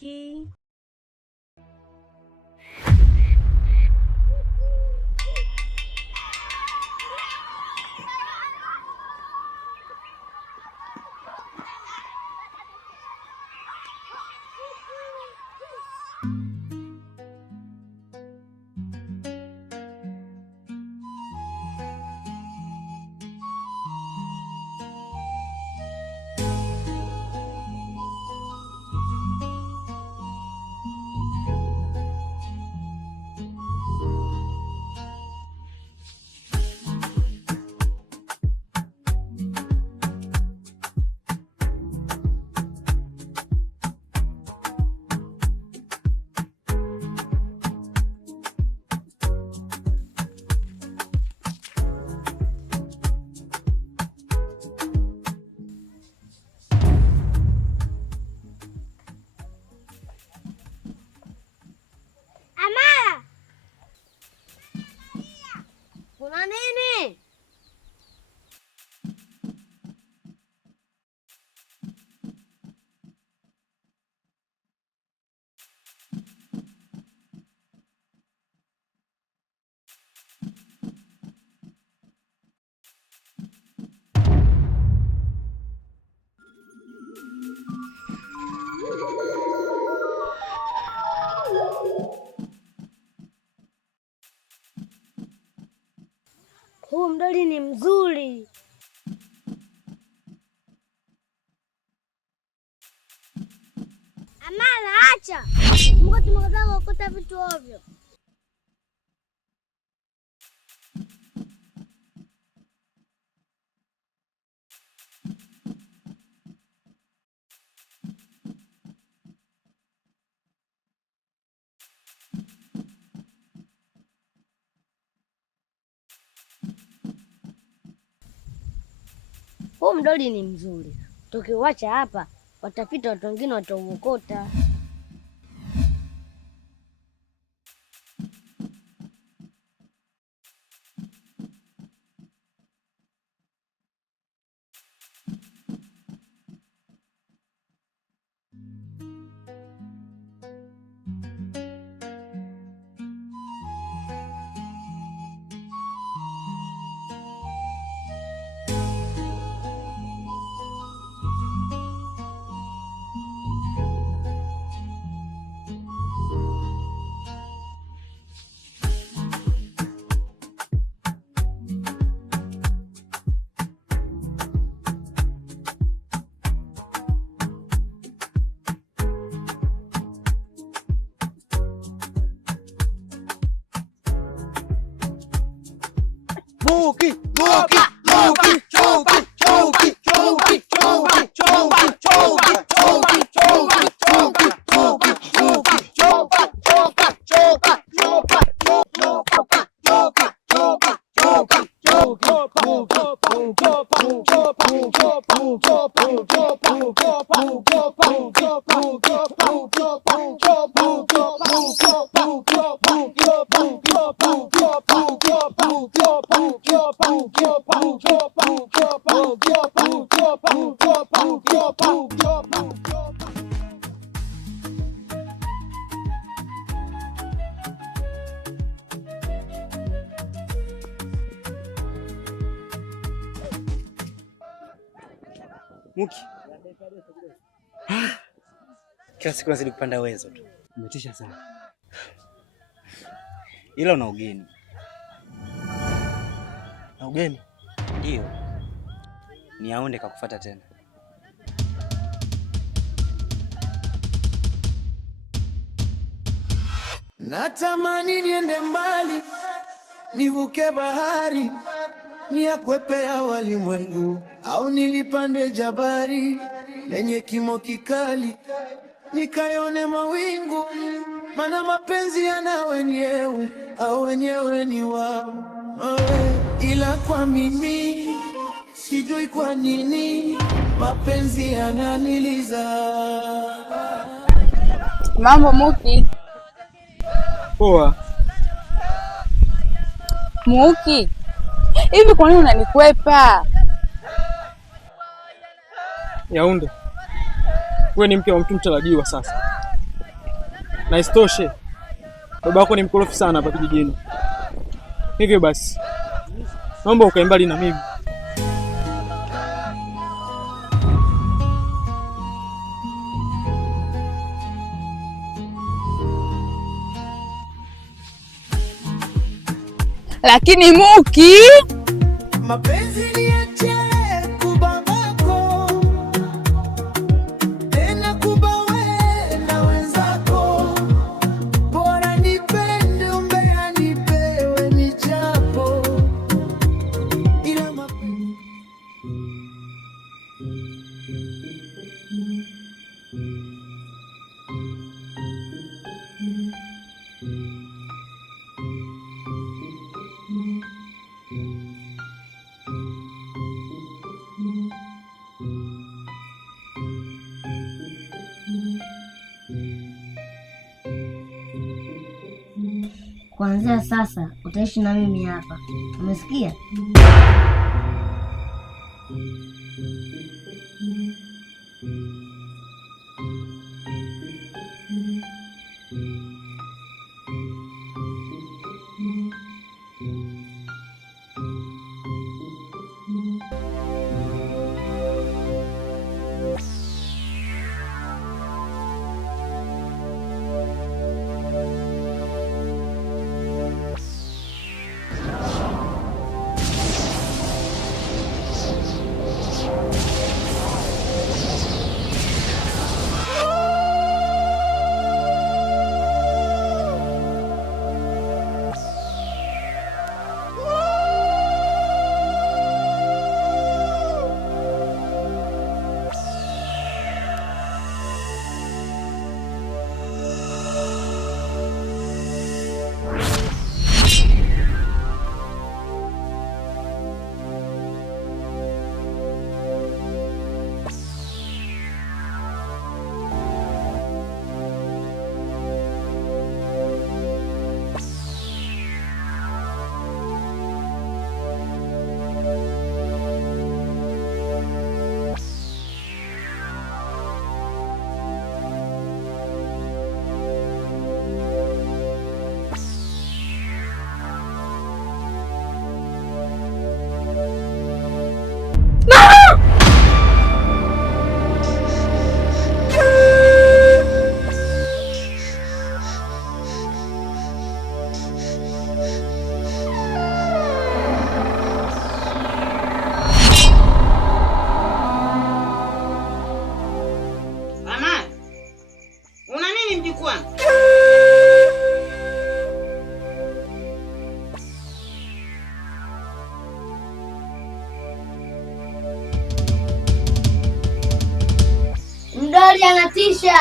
Muki. Kuna nini? Huu mdoli ni mzuri. Amala, acha. Mungu tumekataka kuokota vitu ovyo. Huu mdoli ni mzuri. Tukiuacha hapa, watapita watu wengine watauokota. Muki, Muki, Muki, Muki, Muki, Muki, Kila siku nazidi kupanda uwezo tu. Umetisha sana. Ila una ugeni. Na ugeni? Ndio. Ni Aonde kakufuata tena. Natamani niende mbali, nivuke bahari, niakwepe ya walimwengu, au nilipande jabari lenye kimo kikali, nikayone mawingu, mana mapenzi yana wenyewe, au wenyewe ni wao. Ila kwa mimi sijui kwa nini mapenzi yananiliza. Mambo Muki. Poa. Muki, hivi kwa nini unanikwepa? Yaunde, wewe ni mke wa mtu mtarajiwa sasa. na isitoshe baba yako ni mkorofi sana hapa kijijini. Hivyo basi naomba ukae mbali na mimi. Lakini Muki, mapenzi niache kubabako, tena kubawe na wenzako, bora nipende umbea nipewe michapo, ila mapenzi kuanzia sasa utaishi na mimi hapa. Umesikia? Mdoli anatisha.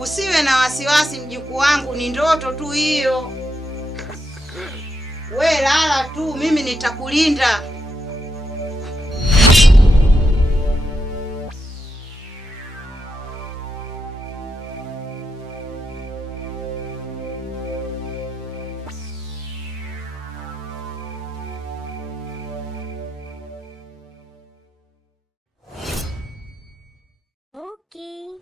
Usiwe na wasiwasi mjukuu wangu, ni ndoto tu hiyo. We lala tu, mimi nitakulinda. Okay.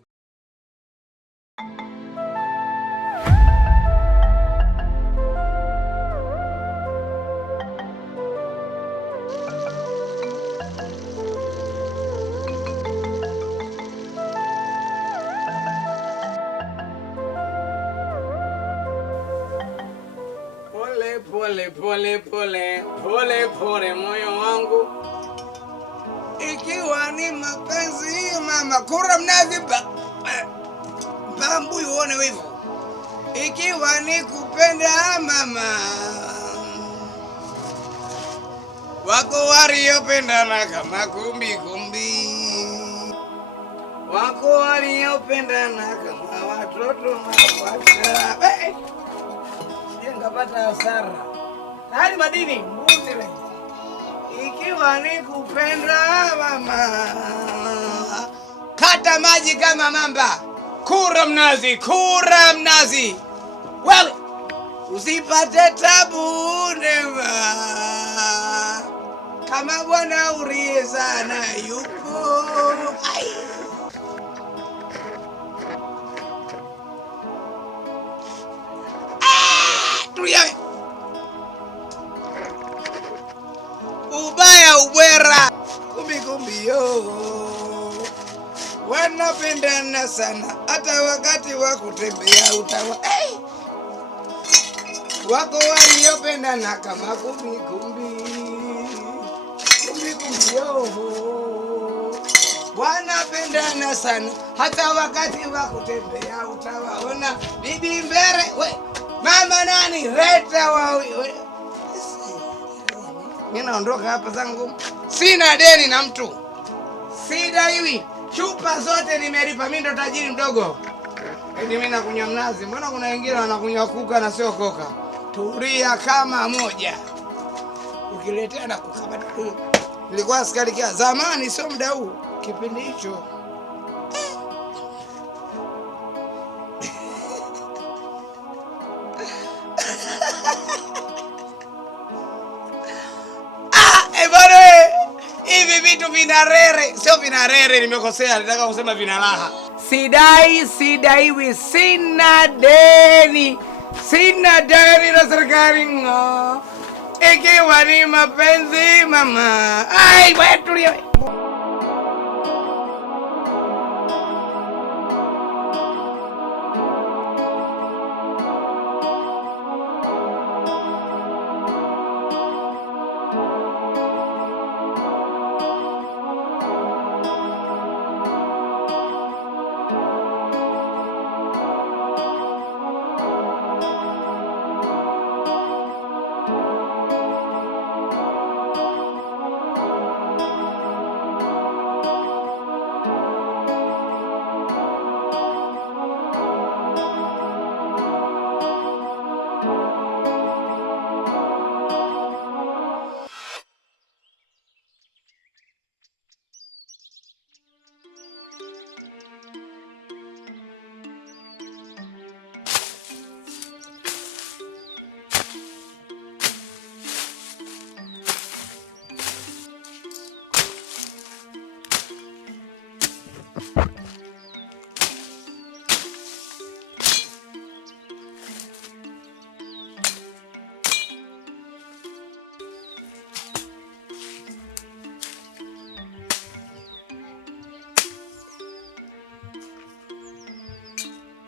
Pole moyo wangu, ikiwa ni mapenzi mama, kura mnazi bambu uone wivu, ikiwa ni kupenda mama, wako waliopendana kama kumbi, wako waliopendana kama watoto mawasha. Ngapata hasara hali madini mbuzi we, ikiwa ni kupenda mama, kata maji kama mamba, kura mnazi, well, usipate tabu ndema, kama bwana urie sana yupo. Tulia. Ubaya ubwera. Kumbi yo. Wanapendana sana hata wakati wa kutembea utawa. Wako waliopendana kama kumbi yo. Wanapendana sana hata wakati wa kutembea utawaona. Bibi mbere we mama nani leta wawi. Mimi naondoka hapa zangu. Sina deni na mtu. Sidaiwi. Chupa zote nimelipa, mimi ndo tajiri mdogo. Mimi nakunywa mnazi. Mbona kuna wengine wanakunywa kuka na sio koka? Tulia kama moja. Ukiletea na kukamata huyo. Nilikuwa askari kia zamani, sio muda huu. Kipindi hicho. Hivi vitu vinarere, sio vinarere, nimekosea, nataka kusema vinaraha. Sidaiwi, sina deni na serikali ngo. Ikiwa ni mapenzi mama. Ai, wewe tulia.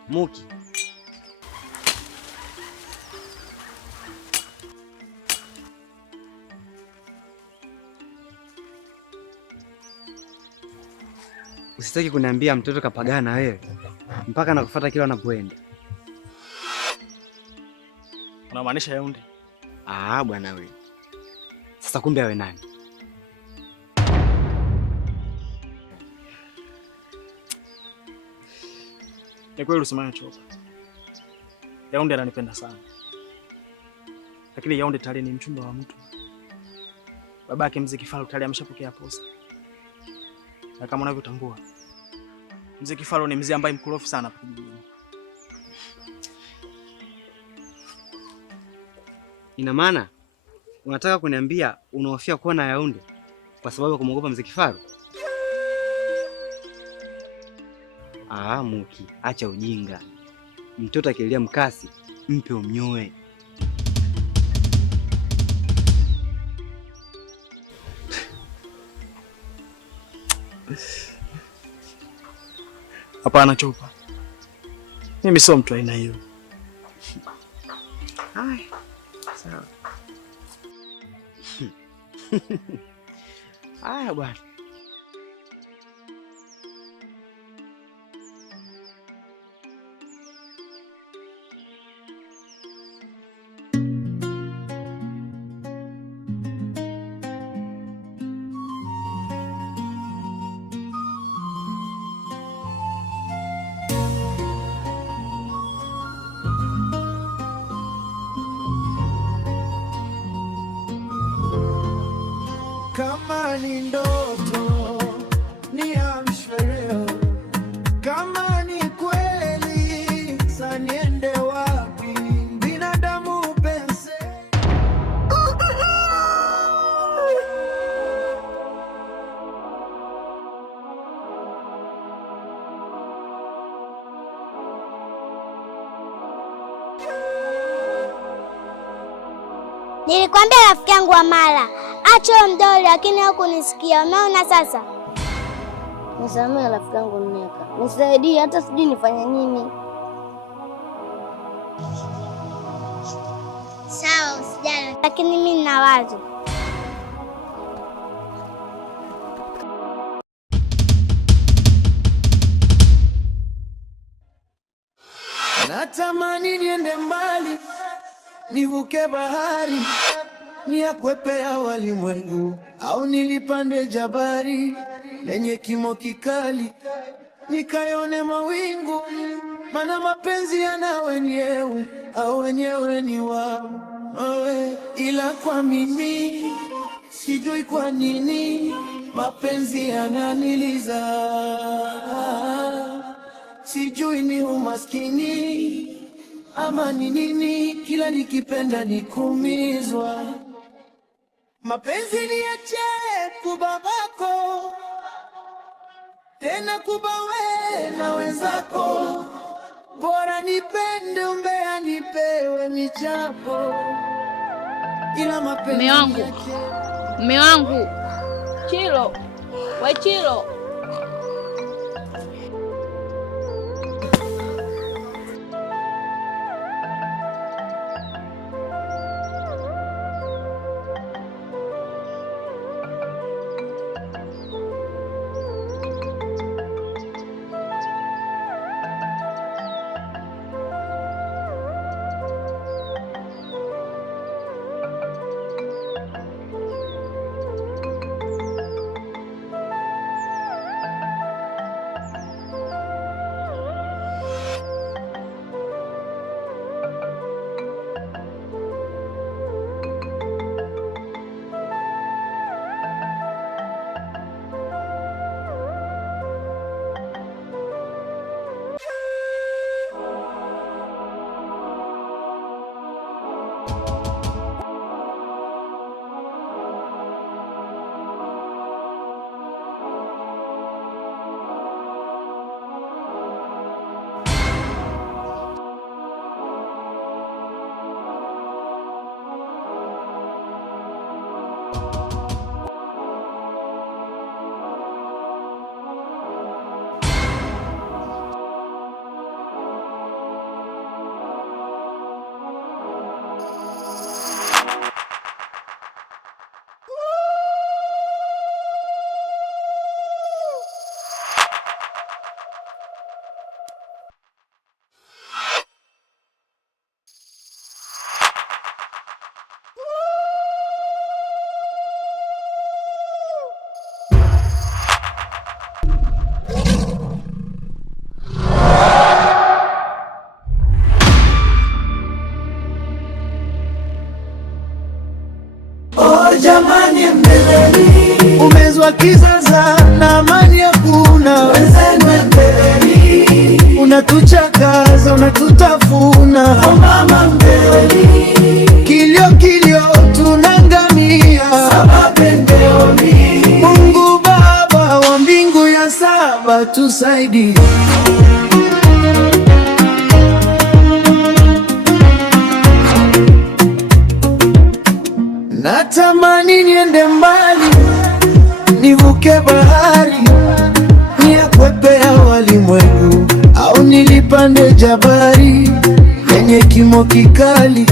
Muki. Usitaki kuniambia mtoto kapagana na wewe mpaka nakufuata kila unapoenda. Unamaanisha Yaunde? Bwana wewe. Sasa kumbe awe nani? Ni kweli usimame choka. Yaunde ananipenda sana. Lakini Yaunde tayari ni mchumba wa mtu. Babake Mzee Kifaru tayari ameshapokea posa. Na kama unavyotambua, Mzee Kifaru ni mzee ambaye mkorofi sana hapa kijijini. Ina maana unataka kuniambia unahofia kuwa na Yaunde kwa sababu ya kumwogopa Mzee Kifaru? Muki, acha ujinga. Mtoto akilia mkasi, mpe umnyoe. Hapana Chopa. Mimi sio mtu aina hiyo. Hai. Sawa. Haya bwana. Kama ni ndoto niamshwe leo, kama ni kweli sa niende wapi? Binadamu pense Nilikwambia rafiki yangu wa mara, acha mdoli, lakini hukunisikia. Unaona sasa? Nisamehe rafiki yangu Nneka. Nisaidie, hata sijui nifanye nini. Sawa, usijali. Lakini mimi nina wazo. Natamani niende mbali, nivuke bahari, niyakwepea walimwengu, au nilipande jabari lenye kimo kikali, nikayone mawingu, mana mapenzi yana wenyewe, au wenyewe ni wao. Ila kwa mimi sijui kwa nini mapenzi yananiliza. Sijui ni umaskini ama ni nini, kila nikipenda nikumizwa. Mapenzi niache kubabako, tena kubawe na wenzako. Bora nipende umbea, nipewe michapo, ila mapenzi Mme wangu Chilo, we Chilo. Jamani mbeleni, umezwa kizaza na amani hakuna. Wenzenu mbeleni, unatuchakaza unatutafuna. Oh mama mbeleni, kilio tunangamia. Saba pembeni, Mungu Baba wa mbingu ya saba tusaidie. Natamani niende mbali, nivuke bahari, niyakwepea walimwengu, au nilipande jabari lenye kimo kikali,